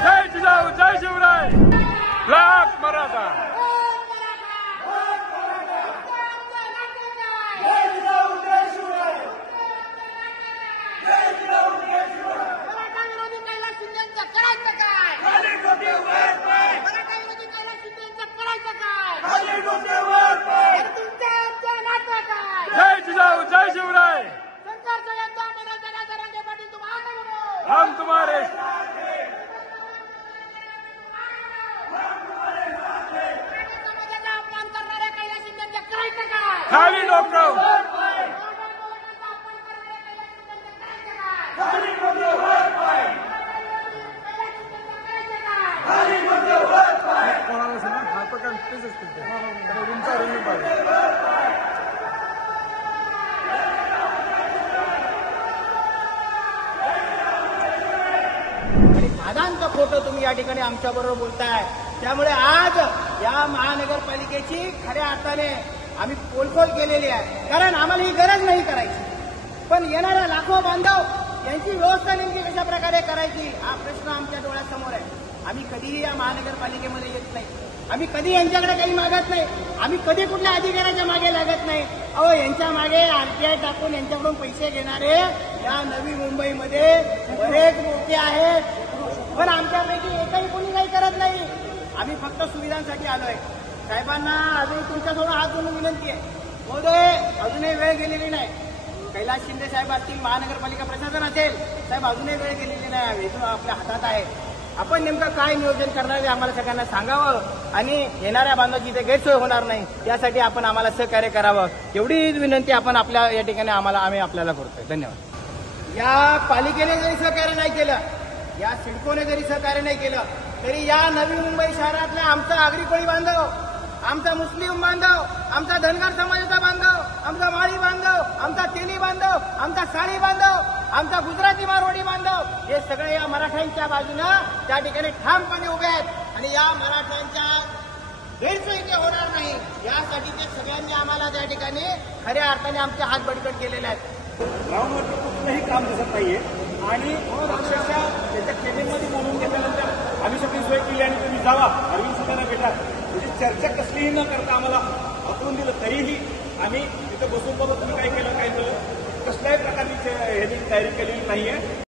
जय जिजाऊ जय शिवराय लाख मराठा जय जिजाऊ जय शिवराय हम तुम्हारे खाली डोकं दादांचं खोटं तुम्ही या ठिकाणी आमच्याबरोबर बोलताय. त्यामुळे आज या महानगरपालिकेची खऱ्या अर्थाने आम्ही पोलखोल केलेली आहे. कारण आम्हाला ही गरज नाही करायची, पण येणाऱ्या लाखो बांधव यांची व्यवस्था नेमकी कशा प्रकारे करायची हा प्रश्न आमच्या डोळ्यासमोर आहे. आम्ही कधीही या महानगरपालिकेमध्ये येत नाही, आम्ही कधी यांच्याकडे काही मागत नाही, आम्ही कधी कुठल्या अधिकाऱ्याच्या मागे लागत नाही. अहो, यांच्या मागे आरटीआय टाकून यांच्याकडून पैसे घेणारे या नवी मुंबईमध्ये बरेच मोठे आहेत, पण आमच्यापैकी एकही कोणी काही करत नाही. आम्ही फक्त सुविधांसाठी आलोय. साहेबांना अजून तुमच्यासमोर हात जोडून विनंती आहे. महोदय, अजूनही वेळ गेलेली नाही. कैलास शिंदे साहेब असतील, महानगरपालिका प्रशासन असेल, साहेब अजूनही वेळ गेलेली नाही. हे आपल्या हातात आहे. आपण नेमकं काय नियोजन करणार आहे आम्हाला सगळ्यांना सांगावं आणि येणाऱ्या बांधवाची इथे गैरसोय होणार नाही यासाठी आपण आम्हाला सहकार्य करावं एवढीच विनंती आपण आपल्या या ठिकाणी आम्ही आपल्याला करतोय. धन्यवाद. या पालिकेने जरी सहकार्य नाही केलं, या सिडकोने जरी सहकार्य नाही केलं, तरी या नवी मुंबई शहरातला आमचा आगरी कोळी बांधव, आमचा मुस्लिम बांधव, आमचा धनगर समाजाचा बांधव, आमचा माळी बांधव, आमचा तेली बांधव, आमचा साळी बांधव, आमचा गुजराती मारवाडी बांधव, हे सगळे या मराठ्यांच्या बाजूनं त्या ठिकाणी ठामपणे उभे आहेत आणि या मराठ्यांच्या गैरसोयी होणार नाही यासाठी ते सगळ्यांनी आम्हाला त्या ठिकाणी खऱ्या अर्थाने आमचे हात बळकट केलेले आहेत. ग्राउंडवरती कुठलंही काम दिसत नाहीये आणि अक्षरशः त्याच्या केबिनमध्ये बोलवून घेतल्यानंतर आम्ही सगळी सोय केली आणि तुम्ही जावा अरविंद सुद्धा भेटा म्हणजे चर्चा कसलीही न करता आम्हाला हकलून दिलं. तरीही आम्ही तिथं बसून बाबा तुम्ही काय केलं काय केलं कसल्याही प्रकारची तयारी केलेली नाहीये.